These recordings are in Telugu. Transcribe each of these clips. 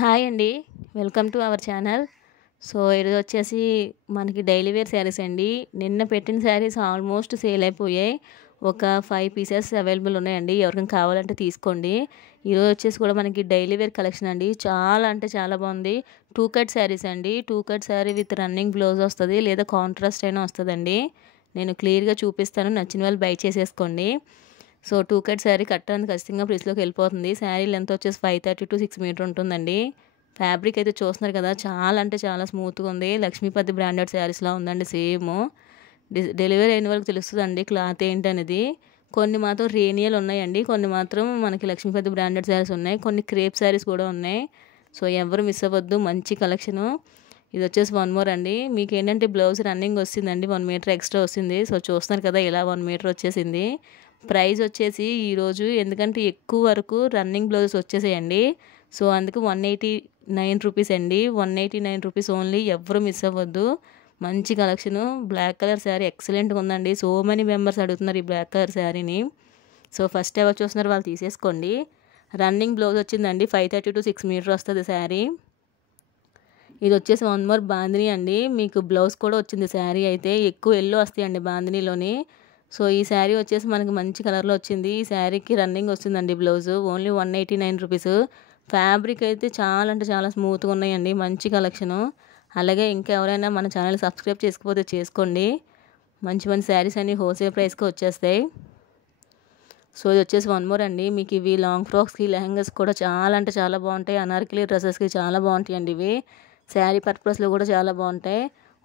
హాయ్ అండి. Welcome to our channel. So, ఈరోజు వచ్చేసి మనకి డైలీ వేర్ శారీస్ అండి. నిన్న పెట్టిన శారీస్ ఆల్మోస్ట్ సేల్ అయిపోయాయి. ఒక 5 పీసెస్ అవైలబుల్ ఉన్నాయండి. ఎవరికైనా కావాలంటే తీసుకోండి. ఈరోజు వచ్చేసి కూడా మనకి డైలీ వేర్ కలెక్షన్ అండి. చాలా అంటే చాలా బాగుంది. 2 కట్ శారీస్ అండి. 2 cut sari with running blouse వస్తుంది, లేదా కాంట్రాస్ట్ అయినా వస్తుందండి. నేను క్లియర్గా చూపిస్తాను, నచ్చిన వాళ్ళు బై చేసేసుకోండి. సో 2 కట్ శారీ కట్టడానికి ఖచ్చితంగా ఫ్రిడ్జ్లోకి వెళ్ళిపోతుంది. శారీ లెంత్ వచ్చేసి 530 to 6 మీటర్ ఉంటుందండి. ఫ్యాబ్రిక్ అయితే చూస్తున్నారు కదా, చాలా అంటే చాలా స్మూత్గా ఉంది. లక్ష్మీపతి బ్రాండెడ్ శారీస్లా ఉందండి సేమ్. డెలివరీ అయిన వరకు తెలుస్తుందండి క్లాత్ ఏంటనేది. కొన్ని మాత్రం రేనియల్ ఉన్నాయండి, కొన్ని మాత్రం మనకి లక్ష్మీపతి బ్రాండెడ్ శారీస్ ఉన్నాయి, కొన్ని క్రేప్ శారీస్ కూడా ఉన్నాయి. సో ఎవరు మిస్ అవ్వద్దు, మంచి కలెక్షను. ఇది వచ్చేసి 1 మోర్ అండి. మీకు ఏంటంటే బ్లౌజ్ రన్నింగ్ వస్తుందండి, 1 మీటర్ ఎక్స్ట్రా వస్తుంది. సో చూస్తున్నారు కదా, ఇలా 1 మీటర్ వచ్చేసింది. ప్రైస్ వచ్చేసి ఈరోజు ఎందుకంటే ఎక్కువ వరకు రన్నింగ్ బ్లౌజెస్ వచ్చేసాయండి. సో అందుకు 189 రూపీస్ అండి. 189 రూపీస్ ఓన్లీ. ఎవరు మిస్ అవ్వద్దు. మంచి కలెక్షను. బ్లాక్ కలర్ శారీ ఎక్సలెంట్గా ఉందండి. సో మెనీ మెంబర్స్ అడుగుతున్నారు ఈ బ్లాక్ కలర్ శారీని. సో ఫస్ట్ ఎవరు చూస్తున్నారు వాళ్ళు తీసేసుకోండి. రన్నింగ్ బ్లౌజ్ వచ్చిందండి. 530 to 6 మీటర్ వస్తుంది శారీ. ఇది వచ్చేసి 1 మోర్ బాందిని అండి. మీకు బ్లౌజ్ కూడా వచ్చింది. శారీ అయితే ఎక్కువ ఎల్లో వస్తాయండి బాందినీలోని. సో ఈ శారీ వచ్చేసి మనకి మంచి కలర్లో వచ్చింది. ఈ శారీకి రన్నింగ్ వస్తుందండి బ్లౌజ్. Only 189 rupees. ఫ్యాబ్రిక్ అయితే చాలా అంటే చాలా స్మూత్గా ఉన్నాయండి. మంచి కలెక్షను. అలాగే ఇంకా ఎవరైనా మన ఛానల్ సబ్స్క్రైబ్ చేసుకోకపోతే చేసుకోండి. మంచి మంచి శారీస్ అన్ని హోల్సేల్ ప్రైస్కి వచ్చేస్తాయి. సో ఇది వచ్చేసి 1 మోర్ అండి. మీకు ఇవి లాంగ్ ఫ్రాక్స్కి, లెహంగాస్ కూడా చాలా అంటే చాలా బాగుంటాయి. అనార్కలి డ్రెస్సెస్కి చాలా బాగుంటాయి అండి ఇవి. శారీ పర్పస్లో కూడా చాలా బాగుంటాయి.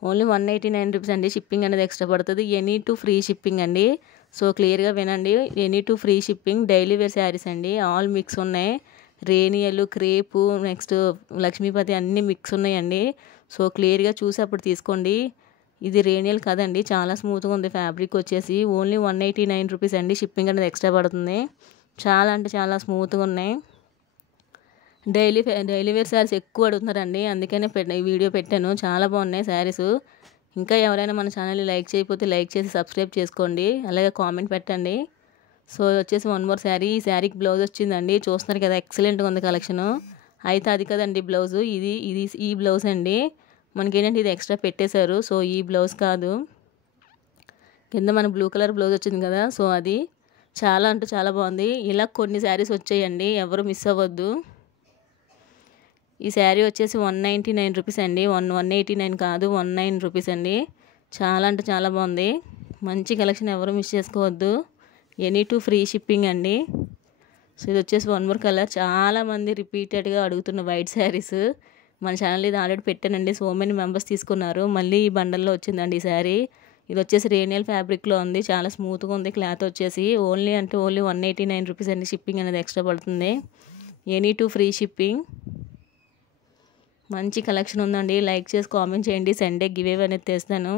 ఓన్లీ 189 రూపీస్ అండి. షిప్పింగ్ అనేది ఎక్స్ట్రా పడుతుంది. ఎనీ టు ఫ్రీ షిప్పింగ్ అండి. సో క్లియర్గా వినండి, any two free shipping. Daily wear saris అండి. ఆల్ మిక్స్ ఉన్నాయి. రేనియల్, క్రేపు, నెక్స్ట్ లక్ష్మీపతి అన్నీ మిక్స్ ఉన్నాయండి. సో క్లియర్గా చూసి అప్పుడు తీసుకోండి. ఇది రేనియల్ కాదండి, చాలా స్మూత్గా ఉంది ఫ్యాబ్రిక్ వచ్చేసి. ఓన్లీ 189 రూపీస్ అండి. షిప్పింగ్ అనేది ఎక్స్ట్రా పడుతుంది. చాలా అంటే చాలా స్మూత్గా ఉన్నాయి. డైలీ వేర్ శారీస్ ఎక్కువ అడుగుతున్నారండి, అందుకనే ఈ వీడియో పెట్టాను. చాలా బాగున్నాయి శారీస్. ఇంకా ఎవరైనా మన ఛానల్ని లైక్ చేయకపోతే లైక్ చేసి సబ్స్క్రైబ్ చేసుకోండి. అలాగే కామెంట్ పెట్టండి. సో వచ్చేసి 1 మోర్ శారీ. ఈ శారీకి బ్లౌజ్ వచ్చిందండి. చూస్తున్నారు కదా, ఎక్సలెంట్గా ఉంది కలెక్షను. అయితే అది కదండి బ్లౌజు, ఈ బ్లౌజ్ అండి. మనకి ఏంటంటే ఇది ఎక్స్ట్రా పెట్టేశారు. సో ఈ బ్లౌజ్ కాదు, కింద మన బ్లూ కలర్ బ్లౌజ్ వచ్చింది కదా, సో అది చాలా అంటే చాలా బాగుంది. ఇలా కొన్ని శారీస్ వచ్చాయండి, ఎవరు మిస్ అవ్వద్దు. ఈ శారీ వచ్చేసి 199 రూపీస్ అండి. 189 కాదు, 19 రూపీస్ అండి. చాలా అంటే చాలా బాగుంది. మంచి కలెక్షన్, ఎవరు మిస్ చేసుకోవద్దు. ఎనీ టు ఫ్రీ షిప్పింగ్ అండి. సో ఇది వచ్చేసి 1 మోర్ కలర్. చాలామంది రిపీటెడ్గా అడుగుతున్న వైట్ శారీస్. మన ఛానల్ ఇది ఆల్రెడీ పెట్టానండి, సో మెనీ మెంబర్స్ తీసుకున్నారు. మళ్ళీ ఈ బండల్లో వచ్చిందండి ఈ శారీ. ఇది వచ్చేసి రేనియల్ ఫ్యాబ్రిక్లో ఉంది. చాలా స్మూత్గా ఉంది క్లాత్ వచ్చేసి. ఓన్లీ 189 రూపీస్ అండి. షిప్పింగ్ అనేది ఎక్స్ట్రా పడుతుంది. Any two free shipping. మంచి కలెక్షన్ ఉందండి. లైక్ చేసి కామెంట్ చేయండి. సండే గివ్ అవే అనేది తెస్తాను.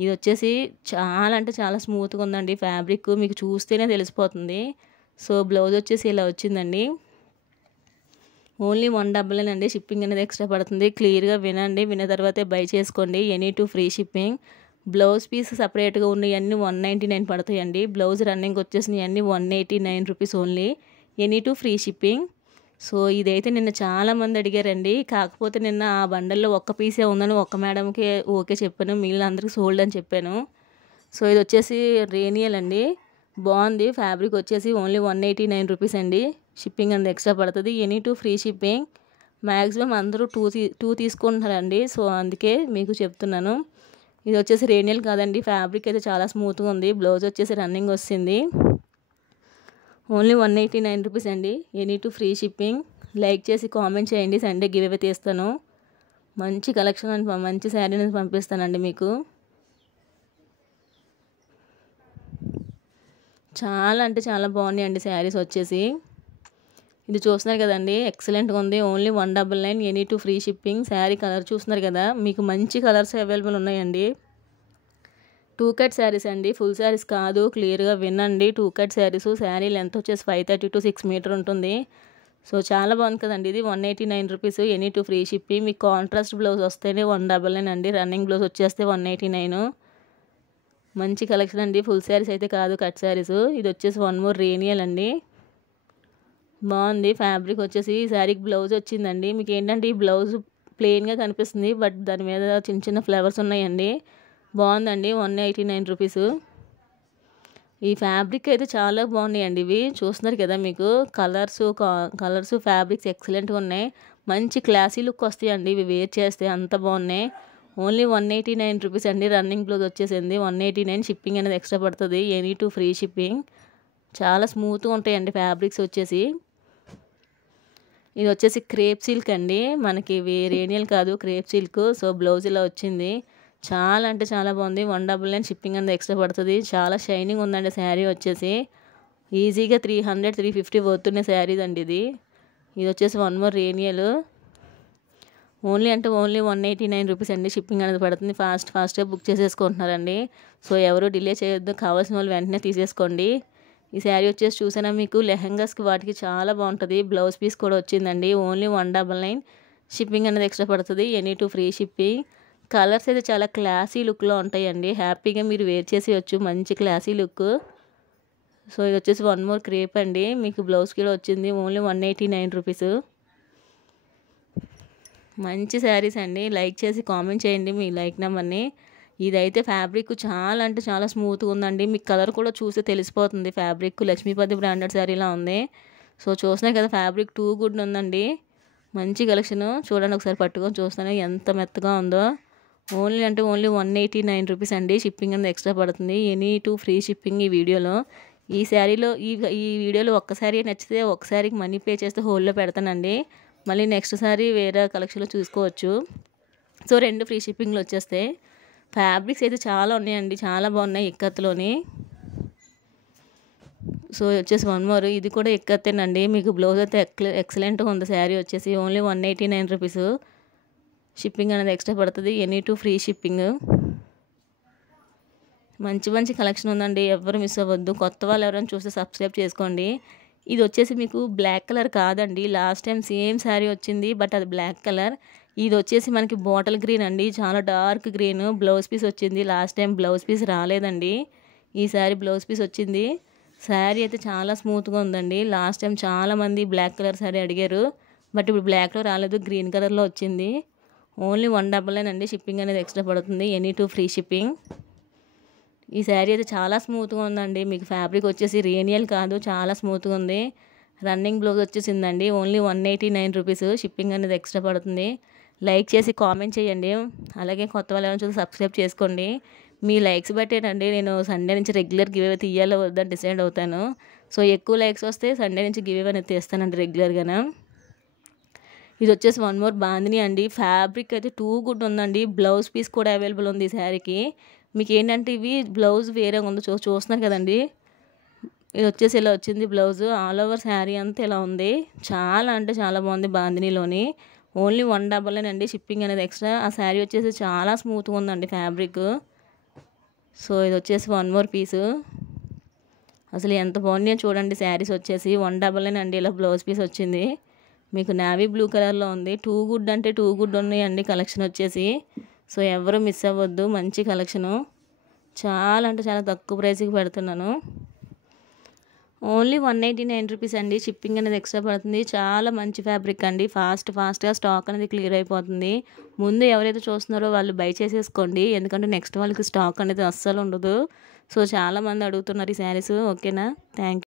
ఇది వచ్చేసి చాలా అంటే చాలా స్మూత్గా ఉందండి ఫ్యాబ్రిక్, మీకు చూస్తేనే తెలిసిపోతుంది. సో బ్లౌజ్ వచ్చేసి ఇలా వచ్చిందండి. ఓన్లీ 199 అండి. షిప్పింగ్ అనేది ఎక్స్ట్రా పడుతుంది. క్లియర్గా వినండి, విన్న తర్వాతే బై చేసుకోండి. Any two free shipping. Blouse piece సపరేట్గా ఉన్నవన్నీ 199 పడతాయండి. బ్లౌజ్ రన్నింగ్ వచ్చేసినవన్నీ 189 rupees only. Any two free shipping. So ఇదైతే నిన్న చాలామంది అడిగారండి, కాకపోతే నిన్న ఆ బండల్లో ఒక్క పీసే ఉందని ఒక్క మేడంకి ఓకే చెప్పాను, మిగిలిన అందరికి సోల్డ్ అని చెప్పాను. సో ఇది వచ్చేసి రేనియల్ అండి. బాగుంది ఫ్యాబ్రిక్ వచ్చేసి. ఓన్లీ 189 రూపీస్ అండి. షిప్పింగ్ అనేది ఎక్స్ట్రా పడుతుంది. Any two free shipping. Maximum అందరూ టూ తీసుకుంటున్నారండి, సో అందుకే మీకు చెప్తున్నాను. ఇది వచ్చేసి రేనియల్ కాదండి. ఫ్యాబ్రిక్ అయితే చాలా స్మూత్గా ఉంది. బ్లౌజ్ వచ్చేసి రన్నింగ్ వస్తుంది. ఓన్లీ 189 రూపీస్ అండి. Any two free shipping. Like చేసి కామెంట్ చేయండి. సండే గివ్ అవే తీస్తాను. మంచి కలెక్షన్ అని మంచి శారీని పంపిస్తానండి మీకు. చాలా అంటే చాలా బాగున్నాయండి శారీస్ వచ్చేసి. ఇది చూస్తున్నారు కదండి, ఎక్సలెంట్గా ఉంది. Only 199. Any two free shipping. Sari colour చూస్తున్నారు కదా, మీకు మంచి కలర్స్ అవైలబుల్ ఉన్నాయండి. 2 కట్ శారీస్ అండి, ఫుల్ శారీస్ కాదు. క్లియర్గా వినండి. 2 కట్ శారీస్. శారీ లెంత్ వచ్చేసి 530 to 6 మీటర్ ఉంటుంది. సో చాలా బాగుంది కదండి. ఇది 189 rupees. Any two free shipping. మీకు కాంట్రాస్ట్ బ్లౌజ్ వస్తేనే 199 అండి. రన్నింగ్ బ్లౌజ్ వచ్చేస్తే 189. మంచి కలెక్షన్ అండి. ఫుల్ శారీస్ అయితే కాదు, కట్ శారీస్. ఇది వచ్చేసి 1 మోర్ రేనియల్ అండి. బాగుంది ఫ్యాబ్రిక్ వచ్చేసి. ఈ శారీకి బ్లౌజ్ వచ్చిందండి. మీకు ఏంటంటే ఈ బ్లౌజ్ ప్లెయిన్గా కనిపిస్తుంది, బట్ దాని మీద చిన్న చిన్న ఫ్లవర్స్ ఉన్నాయండి. బాగుందండి. 189 రూపీస్. ఈ ఫ్యాబ్రిక్ అయితే చాలా బాగున్నాయండి. ఇవి చూస్తున్నారు కదా, మీకు కలర్స్ ఫ్యాబ్రిక్స్ ఎక్సలెంట్గా ఉన్నాయి. మంచి క్లాసీ లుక్ వస్తాయండి ఇవి వేర్ చేస్తే, అంత బాగున్నాయి. ఓన్లీ 189 రూపీస్ అండి. రన్నింగ్ బ్లౌజ్ వచ్చేసింది 189. షిప్పింగ్ అనేది ఎక్స్ట్రా పడుతుంది. Any two free shipping. చాలా స్మూత్గా ఉంటాయండి ఫ్యాబ్రిక్స్ వచ్చేసి. ఇది వచ్చేసి క్రేప్ సిల్క్ అండి. మనకి ఇవి రేనియల్ కాదు, క్రేప్ సిల్క్. సో బ్లౌజ్ ఇలా వచ్చింది. చాలా అంటే చాలా బాగుంది. 199 షిప్పింగ్ అనేది ఎక్స్ట్రా పడుతుంది. చాలా షైనింగ్ ఉందండి శారీ వచ్చేసి. ఈజీగా 300 350 పోతున్న శారీస్ అండి ఇది. ఇది వచ్చేసి వన్ మోర్ రేనియల్. ఓన్లీ 189 రూపీస్ అండి. షిప్పింగ్ అనేది పడుతుంది. ఫాస్ట్గా బుక్ చేసేసుకుంటున్నారండి. సో ఎవరు డిలే చేయొద్దు. కావాల్సిన వాళ్ళు వెంటనే తీసేసుకోండి. ఈ శారీ వచ్చేసి చూసినా మీకు లెహంగాస్కి వాటికి చాలా బాగుంటుంది. బ్లౌజ్ పీస్ కూడా వచ్చిందండి. ఓన్లీ 199. షిప్పింగ్ అనేది ఎక్స్ట్రా పడుతుంది. Any two free shipping. Colours అయితే చాలా క్లాసీ లుక్లో ఉంటాయండి. హ్యాపీగా మీరు వేర్ చేసేయచ్చు. మంచి క్లాసీ లుక్. సో ఇది వచ్చేసి వన్ మోర్ క్రేప్ అండి. మీకు బ్లౌజ్ కూడా వచ్చింది. Only 189 rupees. మంచి శారీస్ అండి. లైక్ చేసి కామెంట్ చేయండి మీ లైక్ నెంబర్ని. ఇదైతే ఫ్యాబ్రిక్ చాలా అంటే చాలా స్మూత్గా ఉందండి. మీకు కలర్ కూడా చూస్తే తెలిసిపోతుంది. ఫ్యాబ్రిక్ లక్ష్మీపతి బ్రాండెడ్ శారీలా ఉంది. సో చూసినా కదా, ఫ్యాబ్రిక్ టూ గుడ్ ఉందండి. మంచి కలెక్షన్. చూడండి ఒకసారి పట్టుకొని చూస్తాను ఎంత మెత్తగా ఉందో. ఓన్లీ 189 రూపీస్ అండి. షిప్పింగ్ అనేది ఎక్స్ట్రా పడుతుంది. ఎనీ టు ఫ్రీ షిప్పింగ్ ఈ వీడియోలో. ఈ శారీలో ఈ వీడియోలో ఒక్కసారి నచ్చితే ఒక్కసారికి మనీ పే చేస్తే హోల్లో పెడతానండి. మళ్ళీ నెక్స్ట్ సారి వేరే కలెక్షన్లో చూసుకోవచ్చు. సో 2 ఫ్రీ షిప్పింగ్లు వచ్చేస్తాయి. ఫ్యాబ్రిక్స్ అయితే చాలా ఉన్నాయండి. చాలా బాగున్నాయి ఇక్కత్లోని. సో వచ్చేసి వన్ మోర్. ఇది కూడా ఇక్కత్తేనండి. మీకు బ్లౌజ్ అయితే ఎక్సలెంట్గా ఉంది. శారీ వచ్చేసి ఓన్లీ 189 రూపీస్. షిప్పింగ్ అనేది ఎక్స్ట్రా పడుతుంది. Any two free shipping. మంచి కలెక్షన్ ఉందండి. ఎవరు మిస్ అవ్వద్దు. కొత్త వాళ్ళు ఎవరైనా చూస్తే సబ్స్క్రైబ్ చేసుకోండి. ఇది వచ్చేసి మీకు బ్లాక్ కలర్ కాదండి. లాస్ట్ టైం సేమ్ శారీ వచ్చింది, బట్ అది బ్లాక్ కలర్. ఇది వచ్చేసి మనకి బాటిల్ గ్రీన్ అండి. చాలా డార్క్ గ్రీన్. బ్లౌజ్ పీస్ వచ్చింది. లాస్ట్ టైం బ్లౌజ్ పీస్ రాలేదండి. ఈ శారీ బ్లౌజ్ పీస్ వచ్చింది. శారీ అయితే చాలా స్మూత్గా ఉందండి. లాస్ట్ టైం చాలామంది బ్లాక్ కలర్ శారీ అడిగారు, బట్ ఇప్పుడు బ్లాక్లో రాలేదు, గ్రీన్ కలర్లో వచ్చింది. ఓన్లీ 199 అండి. షిప్పింగ్ అనేది ఎక్స్ట్రా పడుతుంది. Any two free shipping. ఈ శారీ అయితే చాలా స్మూత్గా ఉందండి. మీకు ఫ్యాబ్రిక్ వచ్చేసి రేనియల్ కాదు, చాలా స్మూత్గా ఉంది. రన్నింగ్ బ్లౌజ్ వచ్చేసిందండి. Only 189 rupees. షిప్పింగ్ అనేది ఎక్స్ట్రా పడుతుంది. లైక్ చేసి కామెంట్ చేయండి. అలాగే కొత్త వాళ్ళు ఎవరైనా చూసి సబ్స్క్రైబ్ చేసుకోండి. మీ లైక్స్ బట్టేనండి నేను సండే నుంచి రెగ్యులర్ గివ్ అవే తీయాలో వద్దని డిసైడ్ అవుతాను. సో ఎక్కువ లైక్స్ వస్తే సండే నుంచి గివ్ అవే అనేది తీస్తానండి రెగ్యులర్గానే. ఇది వచ్చేసి వన్ మోర్ బాందిని అండి. ఫ్యాబ్రిక్ అయితే టూ గుడ్ ఉందండి. బ్లౌజ్ పీస్ కూడా అవైలబుల్ ఉంది ఈ శారీకి. మీకు ఏంటంటే ఇవి బ్లౌజ్ వేరే ఉందో చూస్తున్నారు కదండి. ఇది వచ్చేసి ఇలా వచ్చింది బ్లౌజ్. ఆల్ ఓవర్ శారీ అంతా ఇలా ఉంది. చాలా అంటే చాలా బాగుంది బాందినీలోని. ఓన్లీ 199 అండి. షిప్పింగ్ అనేది ఎక్స్ట్రా. ఆ శారీ వచ్చేసి చాలా స్మూత్గా ఉందండి ఫ్యాబ్రిక్. సో ఇది వచ్చేసి వన్ మోర్ పీసు. అసలు ఎంత బాగున్నాయో చూడండి శారీస్ వచ్చేసి. 199 అండి. ఇలా బ్లౌజ్ పీస్ వచ్చింది. మీకు నావీ బ్లూ కలర్లో ఉంది. టూ గుడ్ అంటే టూ గుడ్ ఉన్నాయండి కలెక్షన్ వచ్చేసి. సో ఎవరు మిస్ అవ్వద్దు. మంచి కలెక్షను. చాలా అంటే చాలా తక్కువ ప్రైస్కి పెడుతున్నాను. ఓన్లీ 189 రూపీస్ అండి. షిప్పింగ్ అనేది ఎక్స్ట్రా పడుతుంది. చాలా మంచి ఫ్యాబ్రిక్ అండి. ఫాస్ట్గా స్టాక్ అనేది క్లియర్ అయిపోతుంది. ముందు ఎవరైతే చూస్తున్నారో వాళ్ళు బై చేసేసుకోండి. ఎందుకంటే నెక్స్ట్ వాళ్ళకి స్టాక్ అనేది అస్సలు ఉండదు. సో చాలామంది అడుగుతున్నారు ఈ శారీస్. ఓకేనా? Thank you.